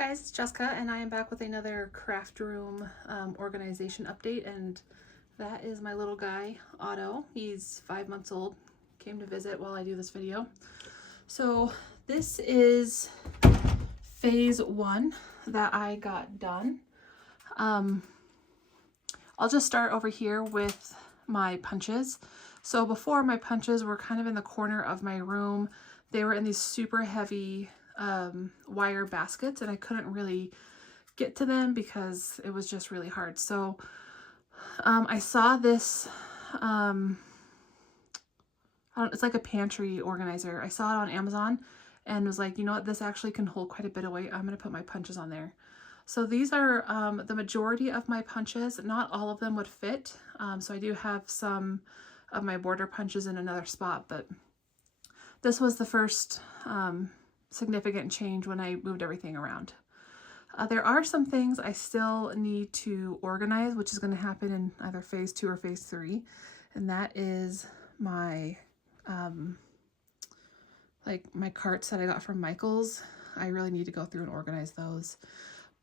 guys, it's Jessica, and I am back with another craft room organization update, and that is my little guy, Otto. He's 5 months old, came to visit while I do this video. So this is phase 1 that I got done. I'll just start over here with my punches. So before, my punches were kind of in the corner of my room. They were in these super heavy wire baskets, and I couldn't really get to them because it was just really hard. So I saw this, it's like a pantry organizer. I saw it on Amazon and was like, you know what, this actually can hold quite a bit of weight. I'm going to put my punches on there. So these are the majority of my punches. Not all of them would fit. So I do have some of my border punches in another spot, but this was the first significant change when I moved everything around. There are some things I still need to organize, which is going to happen in either phase 2 or phase 3, and that is my like my carts that I got from Michaels. I really need to go through and organize those.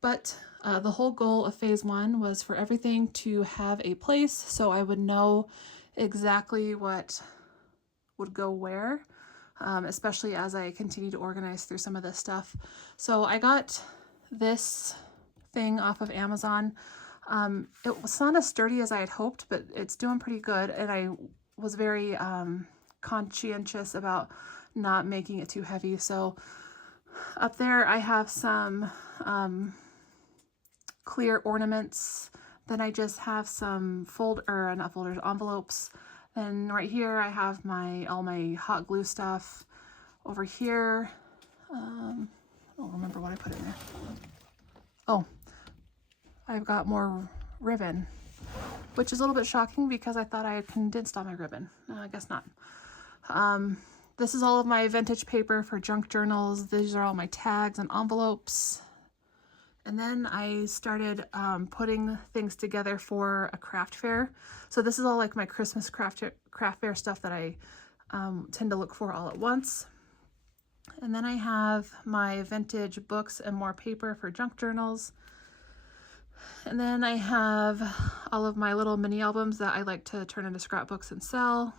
But the whole goal of phase 1 was for everything to have a place, so I would know exactly what would go where. Especially as I continue to organize through some of this stuff. So I got this thing off of Amazon. It was not as sturdy as I had hoped, but it's doing pretty good. And I was very conscientious about not making it too heavy. So up there I have some clear ornaments. Then I just have some envelopes. And right here I have all my hot glue stuff. Over here, I don't remember what I put in there. Oh, I've got more ribbon, which is a little bit shocking because I thought I had condensed all my ribbon. No, I guess not. This is all of my vintage paper for junk journals. These are all my tags and envelopes. And then I started putting things together for a craft fair. So this is all like my Christmas craft fair stuff that I tend to look for all at once. And then I have my vintage books and more paper for junk journals. And then I have all of my little mini albums that I like to turn into scrapbooks and sell.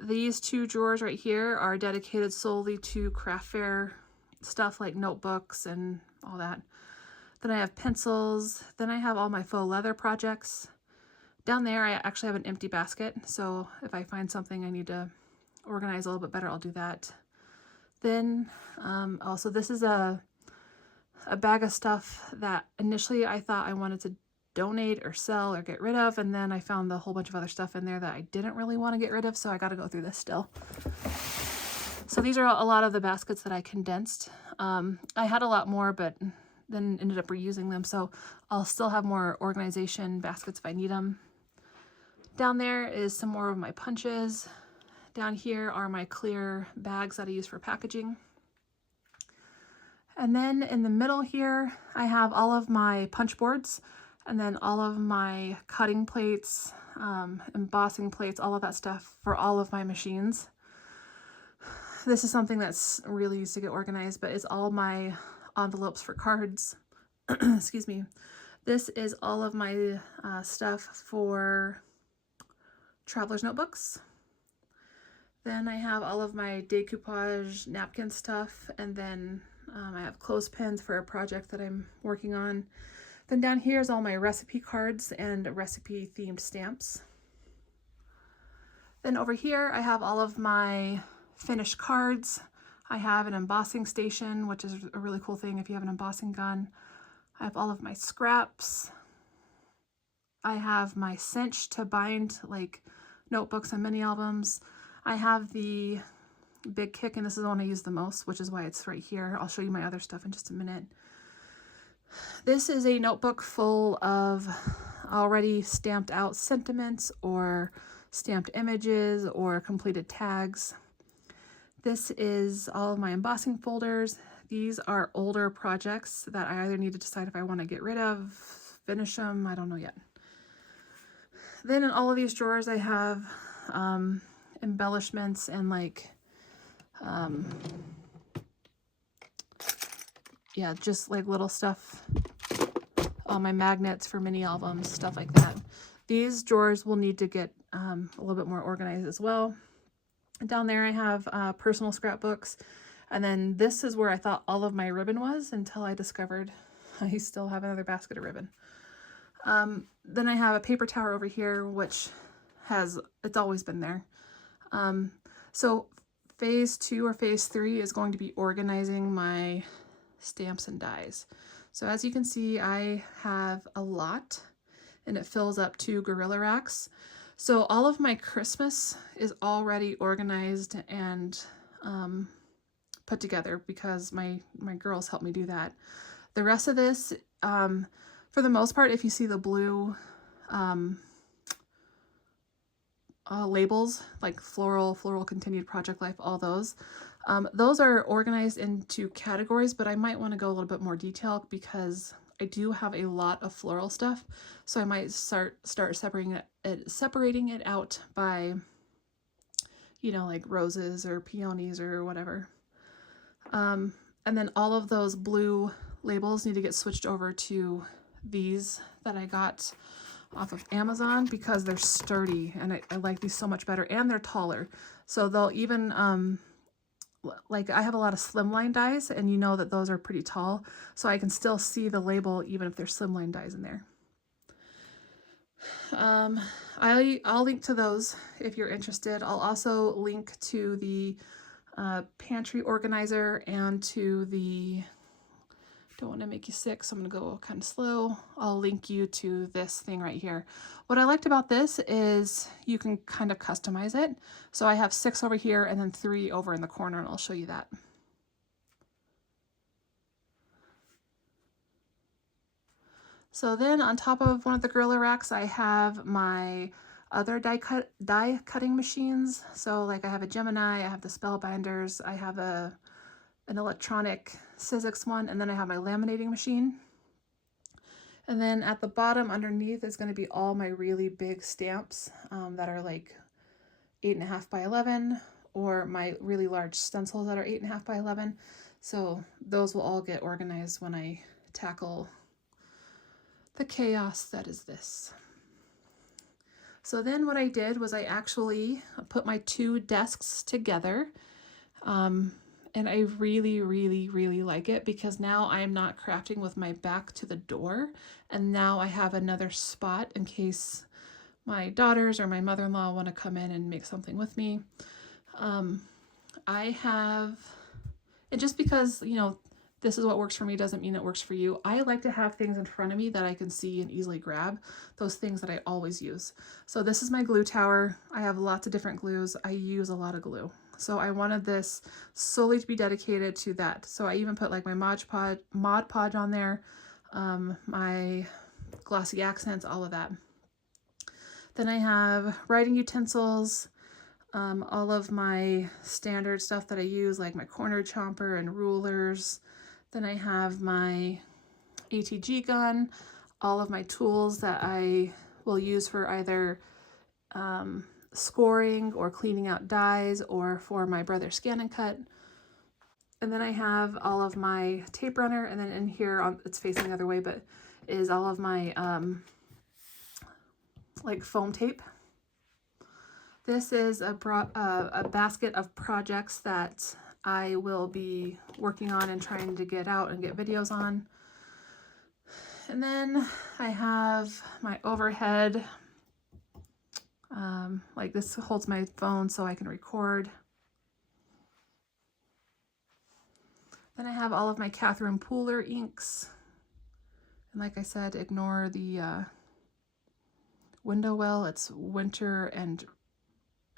These 2 drawers right here are dedicated solely to craft fair stuff like notebooks and all that. Then I have pencils. Then I have all my faux leather projects. Down there, I actually have an empty basket. So if I find something I need to organize a little bit better, I'll do that. Then also this is a bag of stuff that initially I thought I wanted to donate or sell or get rid of. And then I found a whole bunch of other stuff in there that I didn't really want to get rid of. So I got to go through this still. So these are a lot of the baskets that I condensed. I had a lot more, but then ended up reusing them, so I'll still have more organization baskets if I need them. Down there is some more of my punches. Down here are my clear bags that I use for packaging. And then in the middle here, I have all of my punch boards, and then all of my cutting plates, embossing plates, all of that stuff for all of my machines. This is something that's really used to get organized, but it's all my envelopes for cards. Excuse me. This is all of my stuff for traveler's notebooks. Then I have all of my decoupage napkin stuff, and then I have clothespins for a project that I'm working on. Then down here is all my recipe cards and recipe themed stamps. Then over here I have all of my finished cards. I have an embossing station, which is a really cool thing if you have an embossing gun. I have all of my scraps. I have my cinch to bind like notebooks and mini albums. I have the Big Kick, and this is the one I use the most, which is why it's right here. I'll show you my other stuff in just a minute. This is a notebook full of already stamped out sentiments or stamped images or completed tags. This is all of my embossing folders. These are older projects that I either need to decide if I want to get rid of, finish them, I don't know yet. Then in all of these drawers I have embellishments and like yeah, just like little stuff. All my magnets for mini albums, stuff like that. These drawers will need to get a little bit more organized as well. Down there I have personal scrapbooks. And then this is where I thought all of my ribbon was until I discovered I still have another basket of ribbon. Then I have a paper tower over here, which it's always been there. So phase 2 or phase 3 is going to be organizing my stamps and dies. So as you can see, I have a lot and it fills up 2 Gorilla racks. So all of my Christmas is already organized and put together because my girls helped me do that. The rest of this, for the most part, if you see the blue labels like floral, continued, project life, all those are organized into categories, but I might want to go a little bit more detailed because I do have a lot of floral stuff, so I might start separating it out by, you know, like roses or peonies or whatever. And then all of those blue labels need to get switched over to these that I got off of Amazon because they're sturdy and I like these so much better, and they're taller. So they'll even, like I have a lot of slimline dies and you know that those are pretty tall, so I can still see the label even if there's slimline dies in there. I'll link to those if you're interested. I'll also link to the pantry organizer and to the, don't want to make you sick, so I'm going to go kind of slow. I'll link you to this thing right here. What I liked about this is you can kind of customize it. So I have 6 over here and then 3 over in the corner, and I'll show you that. So then on top of one of the Gorilla racks, I have my other die cutting machines. So like I have a Gemini, I have the Spellbinders, I have an electronic Sizzix one, and then I have my laminating machine. And then at the bottom underneath is going to be all my really big stamps that are like 8.5 by 11, or my really large stencils that are 8.5 by 11. So those will all get organized when I tackle the chaos that is this. So then what I did was I actually put my 2 desks together. And I really, really, really like it because now I'm not crafting with my back to the door. And now I have another spot in case my daughters or my mother-in-law want to come in and make something with me. I have, and just because, you know, this is what works for me doesn't mean it works for you. I like to have things in front of me that I can see and easily grab, those things that I always use. So this is my glue tower. I have lots of different glues. I use a lot of glue. So I wanted this solely to be dedicated to that. So I even put like my Mod Podge on there, my glossy accents, all of that. Then I have writing utensils, all of my standard stuff that I use, like my corner chomper and rulers. Then I have my ATG gun, all of my tools that I will use for either scoring or cleaning out dies or for my brother scan and cut. And then I have all of my tape runner, and then in here, it's facing the other way, but is all of my like foam tape. This is a basket of projects that I will be working on and trying to get out and get videos on. And then I have my overhead, like this holds my phone so I can record. Then I have all of my Catherine Pooler inks. And like I said, ignore the window well. It's winter and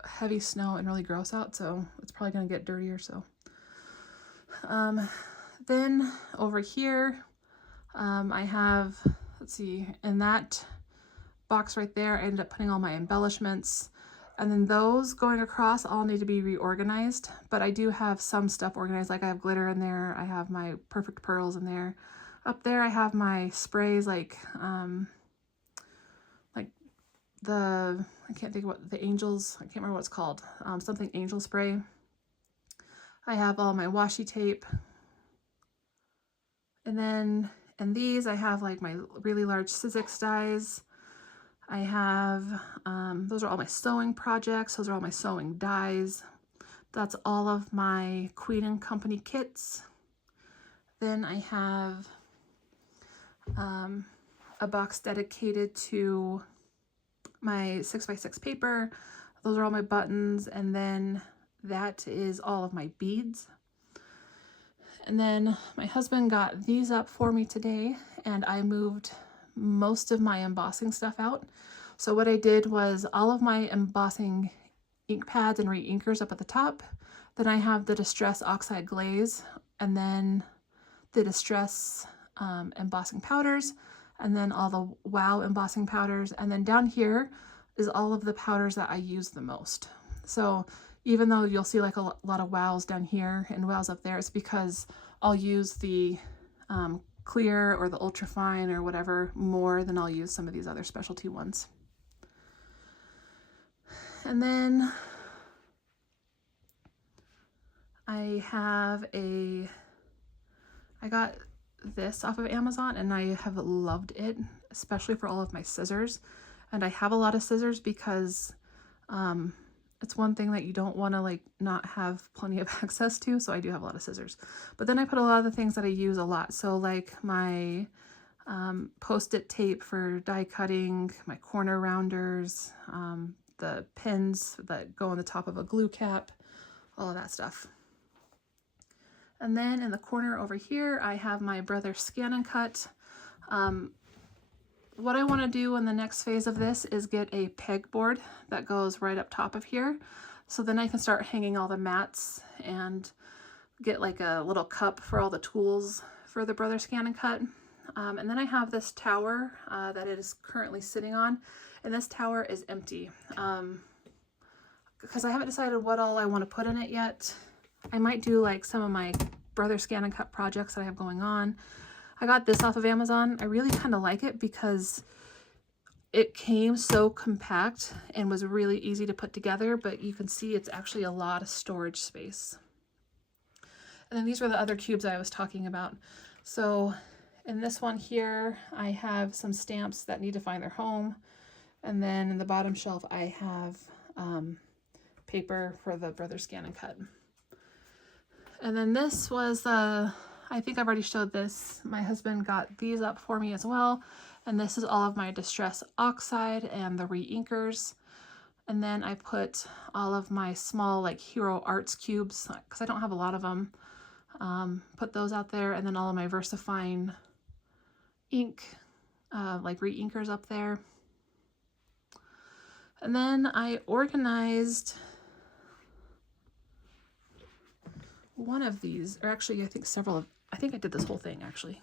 heavy snow and really gross out, so it's probably going to get dirtier. So then over here I have, let's see, in that box right there I ended up putting all my embellishments, and then those going across all need to be reorganized, but I do have some stuff organized. Like I have glitter in there, I have my perfect pearls in there. Up there I have my sprays, like the, I can't think of what, the angels, I can't remember what it's called, something angel spray. I have all my washi tape. And then in these, I have like my really large Sizzix dies. I have, those are all my sewing projects. Those are all my sewing dies. That's all of my Queen & Company kits. Then I have a box dedicated to my 6x6 paper. Those are all my buttons. And then that is all of my beads. And then my husband got these up for me today, and I moved most of my embossing stuff out. So what I did was all of my embossing ink pads and re-inkers up at the top. Then I have the Distress Oxide Glaze, and then the Distress embossing powders, and then all the Wow embossing powders. And then down here is all of the powders that I use the most. So even though you'll see like a lot of Wows down here and Wows up there, it's because I'll use the clear or the ultra fine or whatever more than I'll use some of these other specialty ones. And then I got this off of Amazon, and I have loved it, especially for all of my scissors. And I have a lot of scissors because it's one thing that you don't want to like not have plenty of access to, so I do have a lot of scissors. But then I put a lot of the things that I use a lot, so like my post-it tape for die cutting, my corner rounders, the pins that go on the top of a glue cap, all of that stuff. And then in the corner over here, I have my Brother Scan & Cut. What I want to do in the next phase of this is get a pegboard that goes right up top of here. So then I can start hanging all the mats and get like a little cup for all the tools for the Brother Scan & Cut. And then I have this tower that it is currently sitting on. And this tower is empty because I haven't decided what all I want to put in it yet. I might do like some of my Brother Scan & Cut projects that I have going on. I got this off of Amazon. I really kind of like it because it came so compact and was really easy to put together, but you can see it's actually a lot of storage space. And then these were the other cubes I was talking about. So in this one here, I have some stamps that need to find their home. And then in the bottom shelf, I have paper for the Brother Scan & Cut. And then this was I think I've already showed this. My husband got these up for me as well. And this is all of my Distress Oxide and the re-inkers. And then I put all of my small like Hero Arts cubes, because I don't have a lot of them. Put those out there, and then all of my VersaFine ink, like re-inkers up there. And then I organized one of these, or actually I think several of, I think I did this whole thing actually.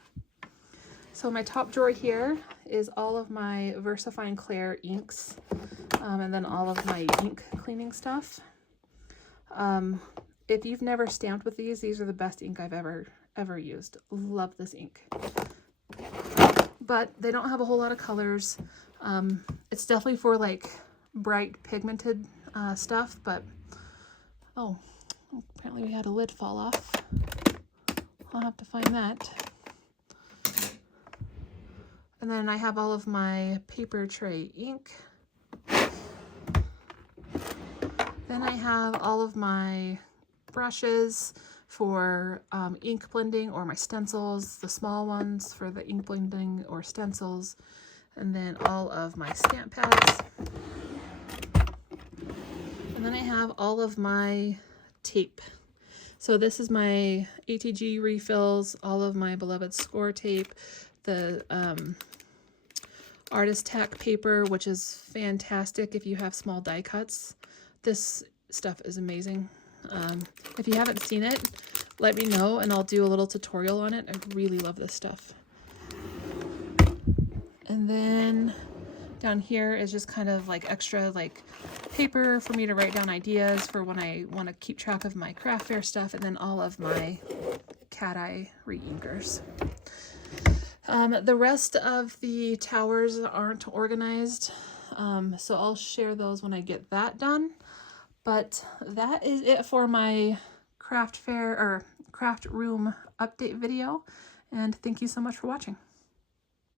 So my top drawer here is all of my VersaFine Clair inks, and then all of my ink cleaning stuff. If you've never stamped with these are the best ink I've ever used. Love this ink. But they don't have a whole lot of colors. It's definitely for like bright pigmented stuff, but oh, apparently we had a lid fall off. I'll have to find that. And then I have all of my paper tray ink. Then I have all of my brushes for ink blending or my stencils, the small ones for the ink blending or stencils, and then all of my stamp pads. And then I have all of my tape. So this is my ATG refills, all of my beloved score tape, the Artist Tack paper, which is fantastic if you have small die cuts. This stuff is amazing. If you haven't seen it, let me know and I'll do a little tutorial on it. I really love this stuff. And then down here is just kind of like extra like paper for me to write down ideas for when I want to keep track of my craft fair stuff, and then all of my cat eye re-inkers. The rest of the towers aren't organized, so I'll share those when I get that done. But that is it for my craft fair or craft room update video. And thank you so much for watching.